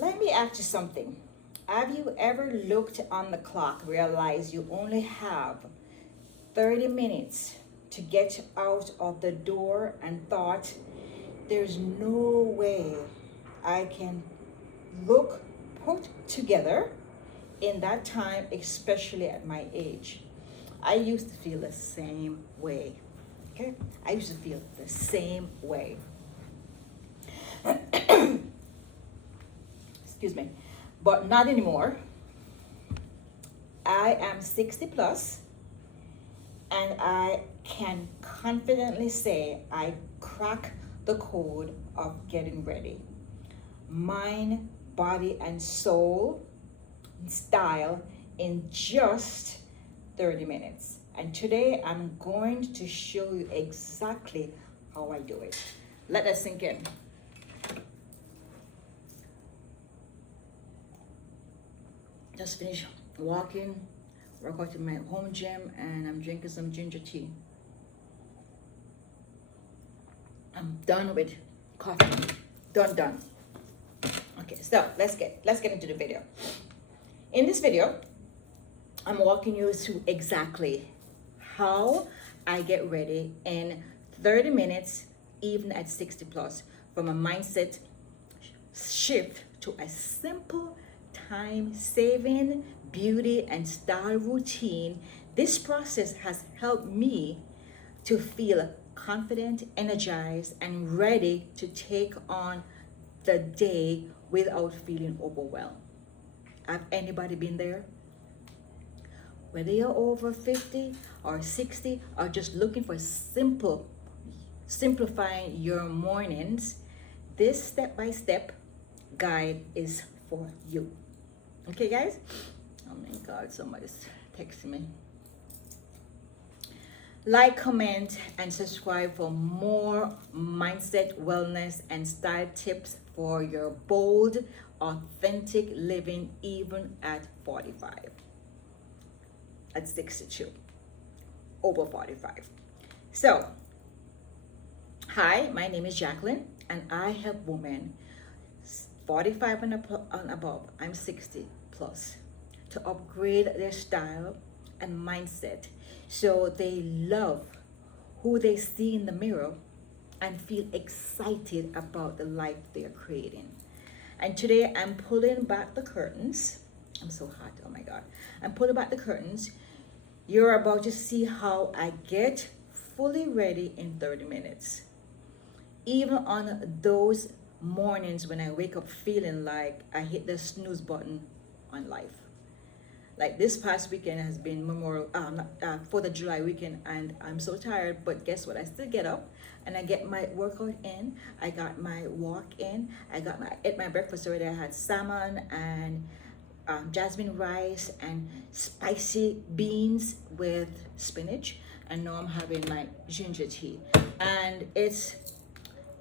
Let me ask you something. Have you ever looked on the clock, realized you only have 30 minutes to get out of the door and thought, there's no way I can look put together in that time, especially at my age? I used to feel the same way. Okay? I used to feel the same way. Excuse me. But not anymore. I am 60 plus, and I can confidently say I crack the code of getting ready. Mind, body, and soul style in just 30 minutes. And today I'm going to show you exactly how I do it. Let that sink in. Just finished walking, work out in my home gym, and I'm drinking some ginger tea. I'm done with coffee. Done. Okay, so let's get into the video. In this video, I'm walking you through exactly how I get ready in 30 minutes, even at 60 plus, from a mindset shift to a simple time-saving beauty and style routine. This process has helped me to feel confident, energized, and ready to take on the day without feeling overwhelmed. Have anybody been there? Whether you're over 50 or 60 or just looking for simplifying your mornings, this step-by-step guide is for you. Okay, guys? Oh my God, somebody's texting me. Like, comment, and subscribe for more mindset, wellness, and style tips for your bold, authentic living, even at 45, at 62, over 45. So, hi, my name is Jacqueline, and I help women 45 and above, I'm 60 plus, to upgrade their style and mindset so they love who they see in the mirror and feel excited about the life they are creating. And today I'm pulling back the curtains. I'm so hot, oh my God. I'm pulling back the curtains. You're about to see how I get fully ready in 30 minutes. Even on those mornings when I wake up feeling like I hit the snooze button on life. Like this past weekend has been Memorial, 4th of July weekend, and I'm so tired, but guess what? I still get up and I get my workout in. I got my walk in. I ate my breakfast already. I had salmon and jasmine rice and spicy beans with spinach. And now I'm having my ginger tea. And it's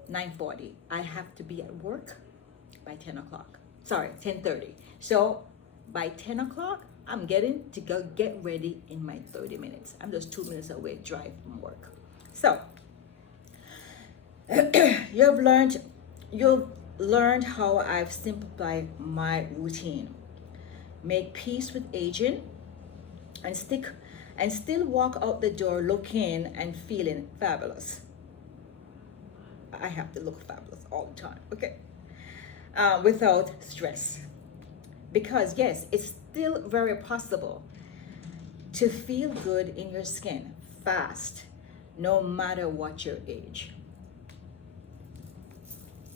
9:40. I have to be at work by 10 o'clock. Sorry, 10:30. So by 10 o'clock, I'm getting to go get ready in my 30 minutes. I'm just 2 minutes away drive from work. So you've learned how I've simplified my routine, make peace with aging, and still walk out the door looking and feeling fabulous. I have to look fabulous all the time, okay? Without stress. Because yes, it's still very possible to feel good in your skin fast, no matter what your age.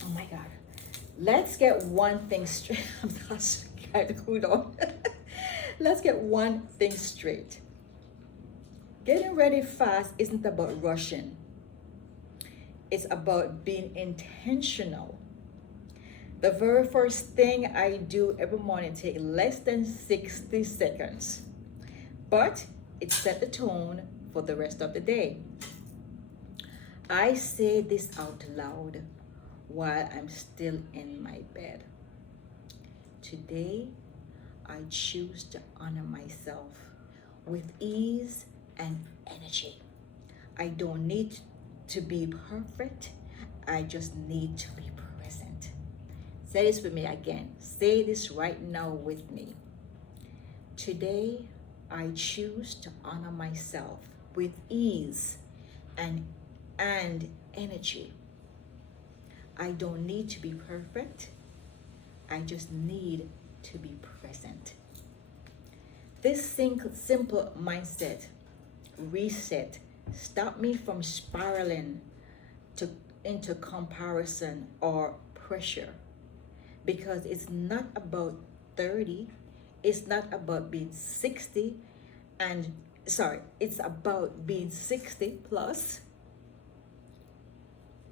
Oh my God. Let's get one thing straight. I'm not kind of cool on. Let's get one thing straight. Getting ready fast isn't about rushing. It's about being intentional. The very first thing I do every morning takes less than 60 seconds, but it set the tone for the rest of the day. I say this out loud while I'm still in my bed. Today, I choose to honor myself with ease and energy. I don't need to be perfect. I just need to be present. Say this with me again. Say this right now with me. Today, I choose to honor myself with ease and energy. I don't need to be perfect. I just need to be present. This simple mindset reset stop me from spiraling into comparison or pressure, because it's not about 30, it's not about being 60 and it's about being 60 plus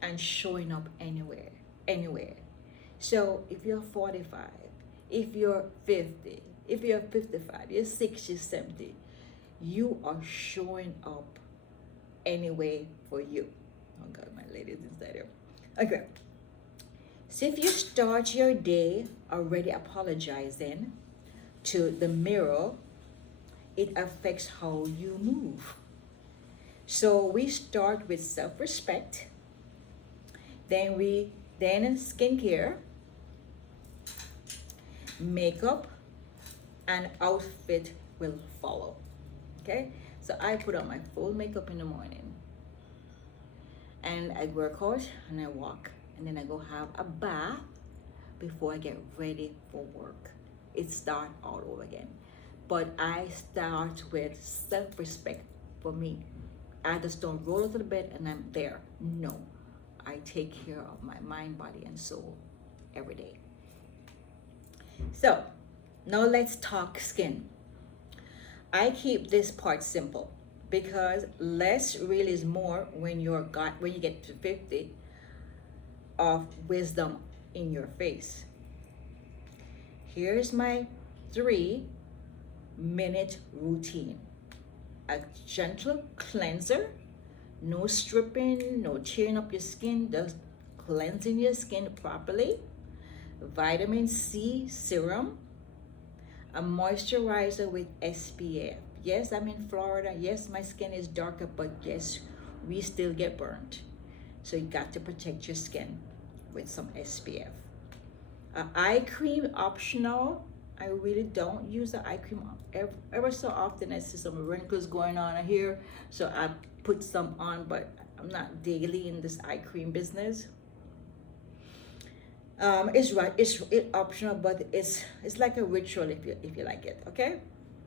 and showing up anywhere. So if you're 45, if you're 50, if you're 55, you're 60, 70, you are showing up anyway for you. Oh God, my ladies inside here. Okay. So if you start your day already apologizing to the mirror, it affects how you move. So we start with self-respect, then skincare, makeup, and outfit will follow. Okay? So I put on my full makeup in the morning, and I work out and I walk, and then I go have a bath before I get ready for work. It starts all over again. But I start with self-respect for me. I just don't roll out of the bed and I'm there. No, I take care of my mind, body, and soul every day. So now let's talk skin. I keep this part simple because less really is more when when you get to 50 of wisdom in your face. Here's my 3-minute routine. A gentle cleanser, no stripping, no tearing up your skin, just cleansing your skin properly. Vitamin C serum, a moisturizer with SPF. Yes, I'm in Florida. Yes, my skin is darker, but yes, we still get burnt. So you got to protect your skin with some SPF. Eye cream optional. I really don't use the eye cream ever so often. I see some wrinkles going on here, so I put some on, but I'm not daily in this eye cream business. It's optional, but it's like a ritual if you like it. Okay,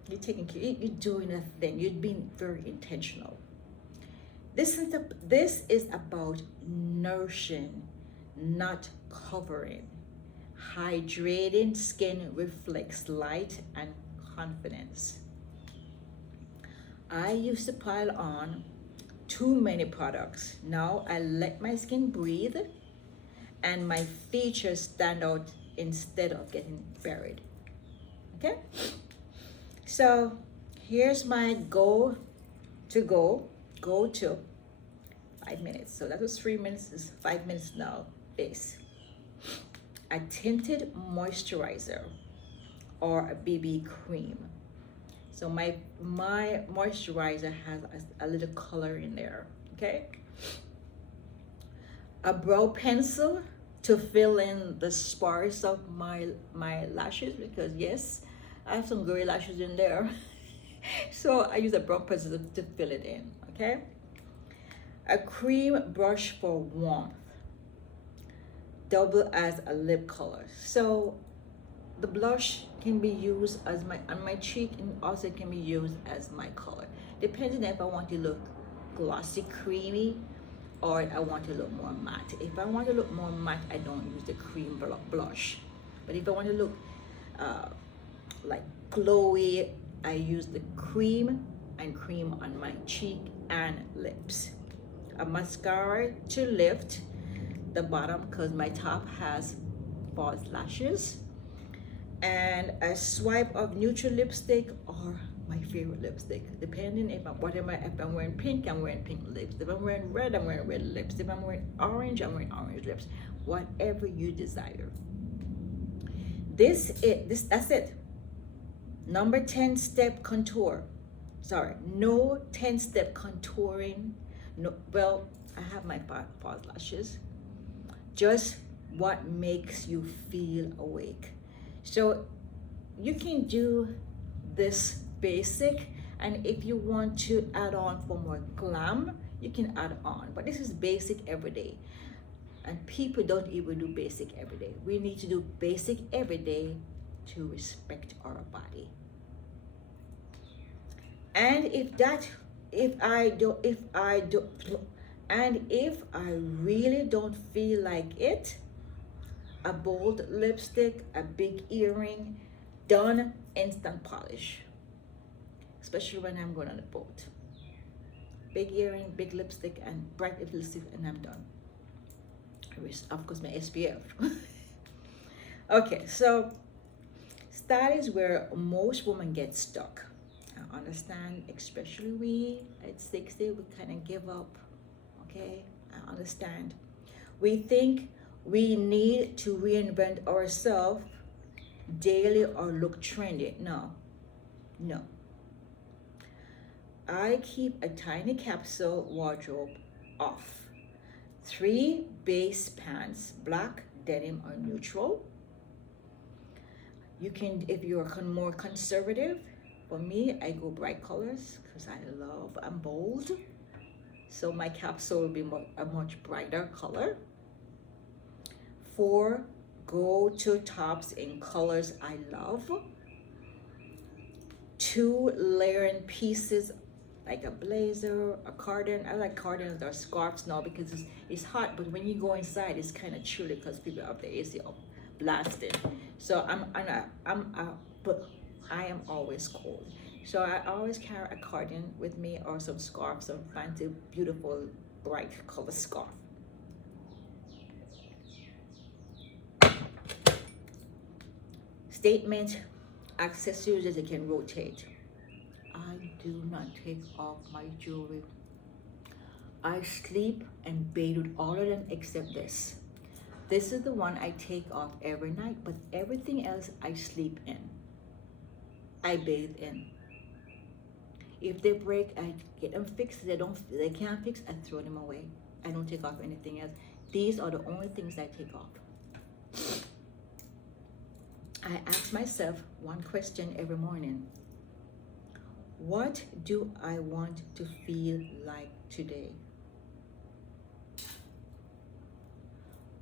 you're taking care. You're doing a thing. You're being very intentional. This is about nourishing, not covering. Hydrating skin reflects light and confidence. I used to pile on too many products. Now I let my skin breathe and my features stand out instead of getting buried. Okay? So here's my go to 5 minutes. So that was 3 minutes, is 5 minutes now. Base. A tinted moisturizer or a BB cream. So my moisturizer has a little color in there. Okay. A brow pencil to fill in the sparse of my lashes, because yes, I have some gray lashes in there. So I use a brow pencil to fill it in. Okay. A cream brush for warmth, double as a lip color. So the blush can be used as on my cheek, and also can be used as my color, depending if I want to look glossy, creamy, or I want to look more matte. If I want to look more matte, I don't use the cream blush. But if I want to look like glowy, I use the cream on my cheek and lips. A mascara to lift the bottom because my top has false lashes, and a swipe of neutral lipstick or my favorite lipstick, depending if I'm wearing pink, I'm wearing pink lips. If I'm wearing red, I'm wearing red lips. If I'm wearing orange, I'm wearing orange lips. Whatever you desire. That's it. Number 10 step contour. No 10-step contouring. No, well, I have my false lashes. Just what makes you feel awake. So you can do this basic, and if you want to add on for more glam, you can add on, but this is basic every day, and people don't even do basic every day. We need to do basic every day to respect our body. And if I really don't feel like it, a bold lipstick, a big earring, done, instant polish. Especially when I'm going on a boat. Big earring, big lipstick, and bright lipstick, and I'm done. Of course, my SPF. Okay, so style is where most women get stuck. I understand, especially we at 60, we kind of give up. Okay, I understand. We think we need to reinvent ourselves daily or look trendy. No, no. I keep a tiny capsule wardrobe off. 3 base pants, black, denim, or neutral. You can, if you're more conservative, for me, I go bright colors because I'm bold. So my capsule will be a much brighter color. 4 go-to tops in colors I love. 2 layering pieces like a blazer, a cardigan. I like cardigans or scarves now because it's hot, but when you go inside, it's kind of chilly because people have the AC up blasted. So but I am always cold. So I always carry a cardigan with me or some scarf, some fancy, beautiful, bright color scarf. Statement accessories that you can rotate. I do not take off my jewelry. I sleep and bathe with all of them except this. This is the one I take off every night, but everything else I sleep in. I bathe in. If they break, I get them fixed. They can't fix, I throw them away. I don't take off anything else. These are the only things I take off. I ask myself one question every morning. What do I want to feel like today?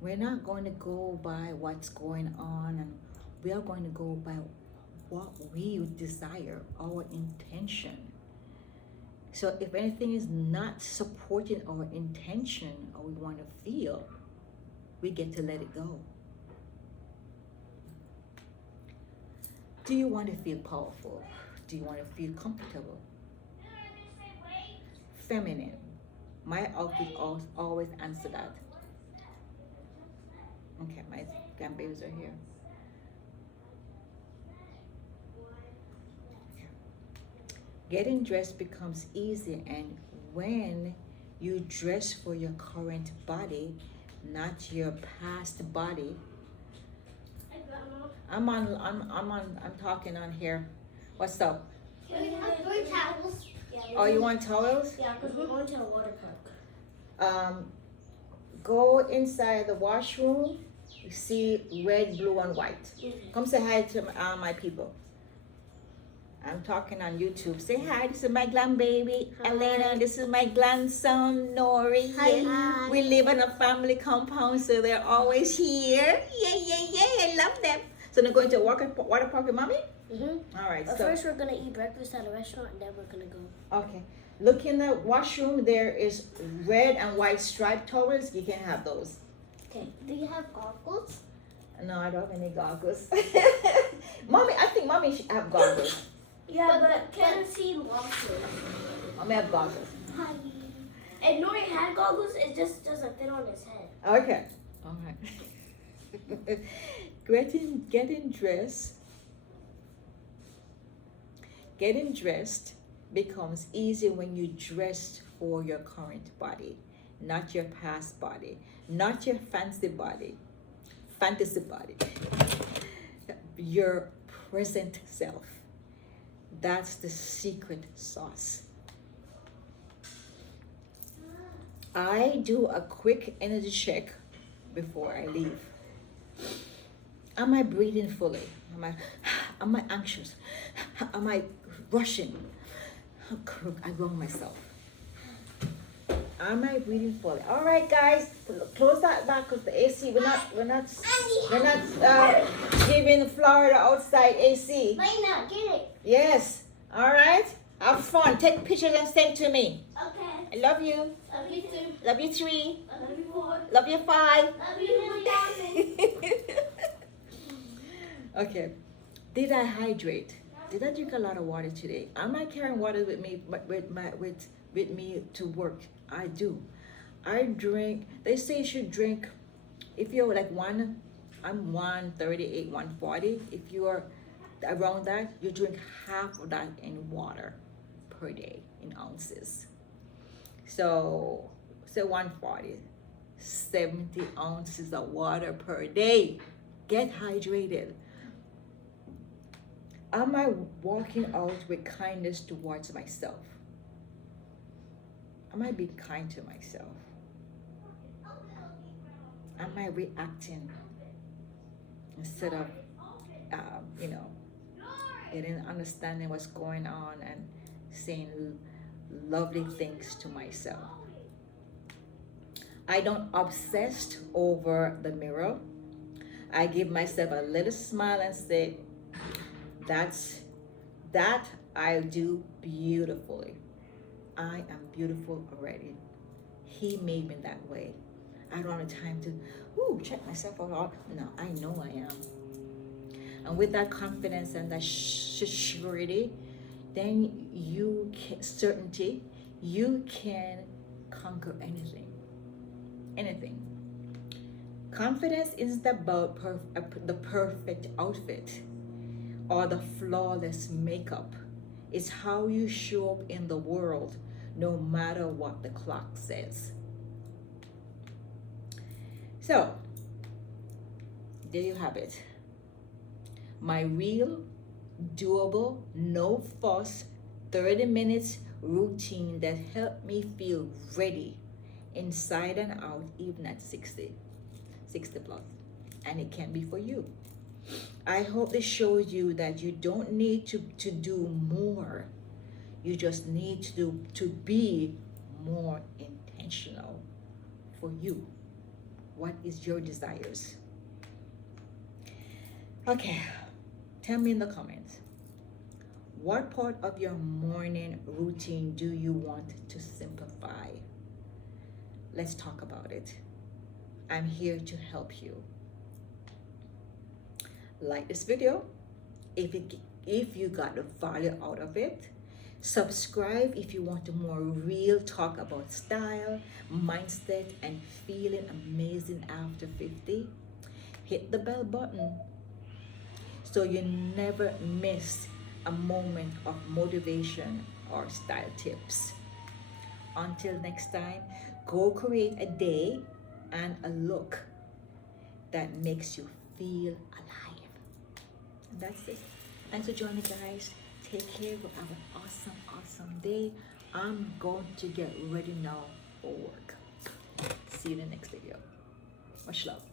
We're not going to go by what's going on, and we are going to go by what we desire, our intention. So if anything is not supporting our intention or we want to feel, we get to let it go. Do you want to feel powerful? Do you want to feel comfortable? Feminine. My outfit always answer that. Okay, my grandbabies are here. Getting dressed becomes easy, and when you dress for your current body, not your past body. I'm talking on here. What's up? Can we have 3 towels? Yeah, Oh, you want towels? Yeah, because we're going to a water park. Go inside the washroom. You see red, blue, and white. Come say hi to my people. I'm talking on YouTube. Say hi. This is my glam baby, Hi. Elena. This is my grandson, Nori. Hi. Yeah. Hi. We live in a family compound, so they're always here. Yeah, yeah, yeah. I love them. So they're going to water park with mommy? All right. But so first, we're going to eat breakfast at a restaurant, and then we're going to go. Okay. Look in the washroom. There is red and white striped towels. You can have those. Okay. Do you have goggles? No, I don't have any goggles. Mommy, I think mommy should have goggles. Yeah, but can't see washroom. Mommy have goggles. Hi. And Nori had goggles. It just doesn't fit on his head. Okay. All right. Getting dressed. Getting dressed becomes easy when you dress for your current body, not your past body, not your fancy body, fantasy body, your present self. That's the secret sauce. I do a quick energy check before I leave. Am I breathing fully? Am I anxious? Am I rushing? I wrong myself. Am I breathing fully? All right, guys, close that back because the AC. We're not giving Florida outside AC. Lena, get it. Yes. All right. Have fun. Take pictures and send to me. Okay. I love you. Love you too. Love you 3. Love you 4. Love you 5. Love you 1,000. Okay. Did I hydrate? Did I drink a lot of water today? Am I carrying water with me with me to work? I do. I drink. They say you should drink. If you're like I'm 138, 140. If you're around that, you drink half of that in water per day in ounces. So 140, 70 ounces of water per day. Get hydrated. Am I walking out with kindness towards myself? Am I being kind to myself? Am I reacting instead of, getting understanding what's going on and saying lovely things to myself? I don't obsess over the mirror. I give myself a little smile and say, that I do beautifully. I am beautiful already. He made me that way. I don't have time to check myself out. No, I know I am. And with that confidence and that surety, then certainty, you can conquer anything. Anything. Confidence isn't about the perfect outfit or the flawless makeup. It's how you show up in the world, no matter what the clock says. So, there you have it. My real, doable, no fuss, 30 minutes routine that helped me feel ready inside and out, even at 60 plus. And it can be for you. I hope this shows you that you don't need to do more. You just need to be more intentional for you. What is your desires? Okay, tell me in the comments. What part of your morning routine do you want to simplify? Let's talk about it. I'm here to help you. Like this video if you got the value out of it. Subscribe if you want a more real talk about style, mindset, and feeling amazing after 50. Hit the bell button so you never miss a moment of motivation or style tips. Until next time, go create a day and a look that makes you feel alive. And that's it. Thanks for joining, guys. Take care. Have an awesome day. I'm going to get ready now for work. See you in the next video. Much love.